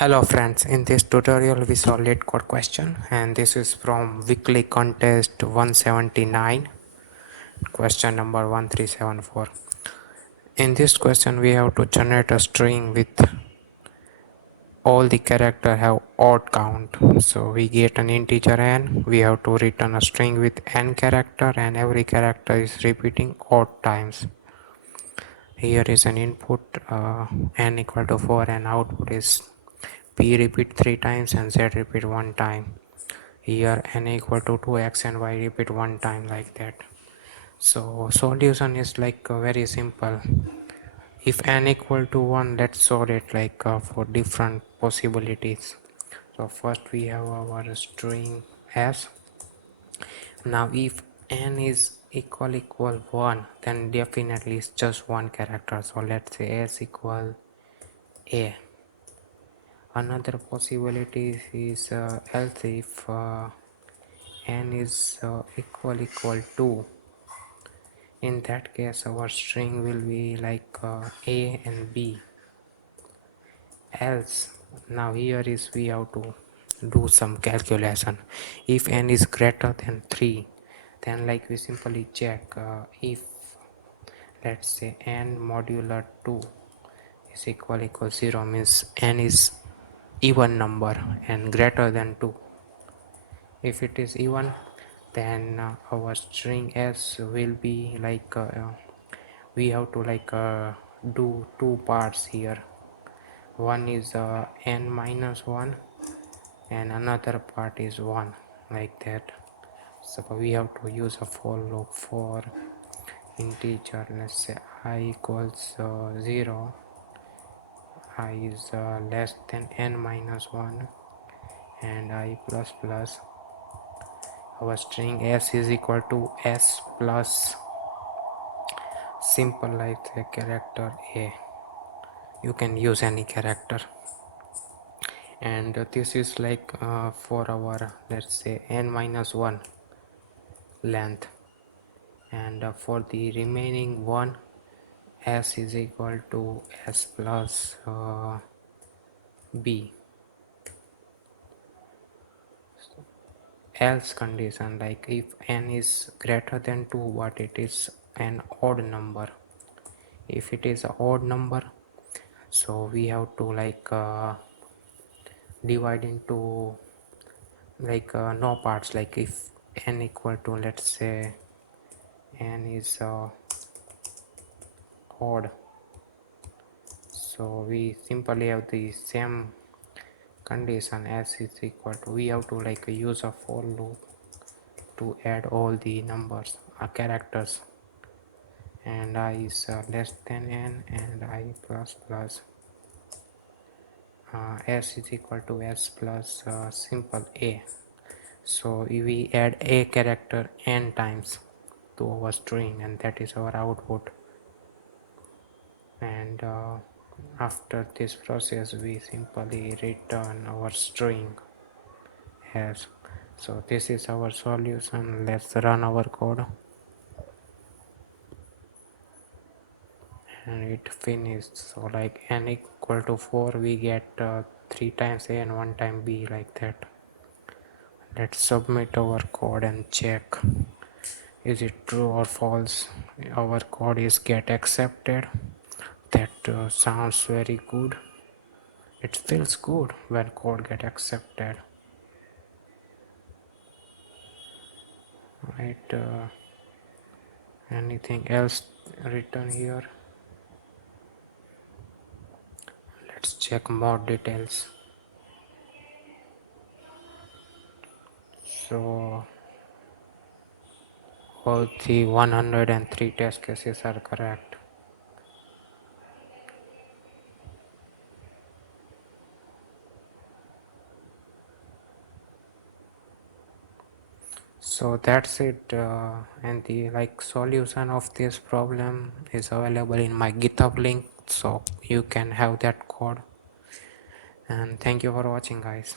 Hello friends, in this tutorial we saw Leetcode question and this is from weekly contest 179, question number 1374. In this question we have to generate a string with all the character have odd count. So we get an integer n, we have to return a string with n character and every character is repeating odd times. Here is an input n equal to 4 and output is p repeat 3 times and z repeat 1 time. Here n equal to 2x and y repeat 1 time, like that. So solution is like very simple. If n equal to 1, let's solve it like for different possibilities. So first we have our string s. Now if n is equal 1, then definitely it's just one character. So let's say s equal a. Another possibility is else if n is equal 2. In that case our string will be like a and b. Else, now here is we have to do some calculation. If n is greater than 3, then like we simply check if let's say n modular 2 is equal 0, means n is even number and greater than 2. If it is even, then our string s will be like we have to like do two parts here. One is n minus 1 and another part is 1, like that. So we have to use a for loop for integer. Let's say I equals 0, I is less than n minus 1 and I plus plus. Our string s is equal to s plus simple like the character a. You can use any character, and this is like for our let's say n minus 1 length, and for the remaining one s is equal to s plus b. Else condition, like if n is greater than 2 but it is an odd number. If it is an odd number, so we have to like divide into like no parts. Like if n equal to, let's say n is odd, so we simply have the same condition as is equal to, we have to like use a for loop to add all the numbers characters, and I is less than n and I plus plus s is equal to s plus simple a. So we add a character n times to our string and that is our output. And after this process we simply return our string as. So this is our solution. Let's run our code and it finished. So like n equal to 4, we get 3 times a and 1 time b, like that. Let's submit our code and check is it true or false. Our code is get accepted. That sounds very good. It feels good when code get accepted, right? Anything else written here? Let's check more details. So all the 103 test cases are correct. So that's it, and the like solution of this problem is available in my GitHub link, so you can have that code. And thank you for watching, guys.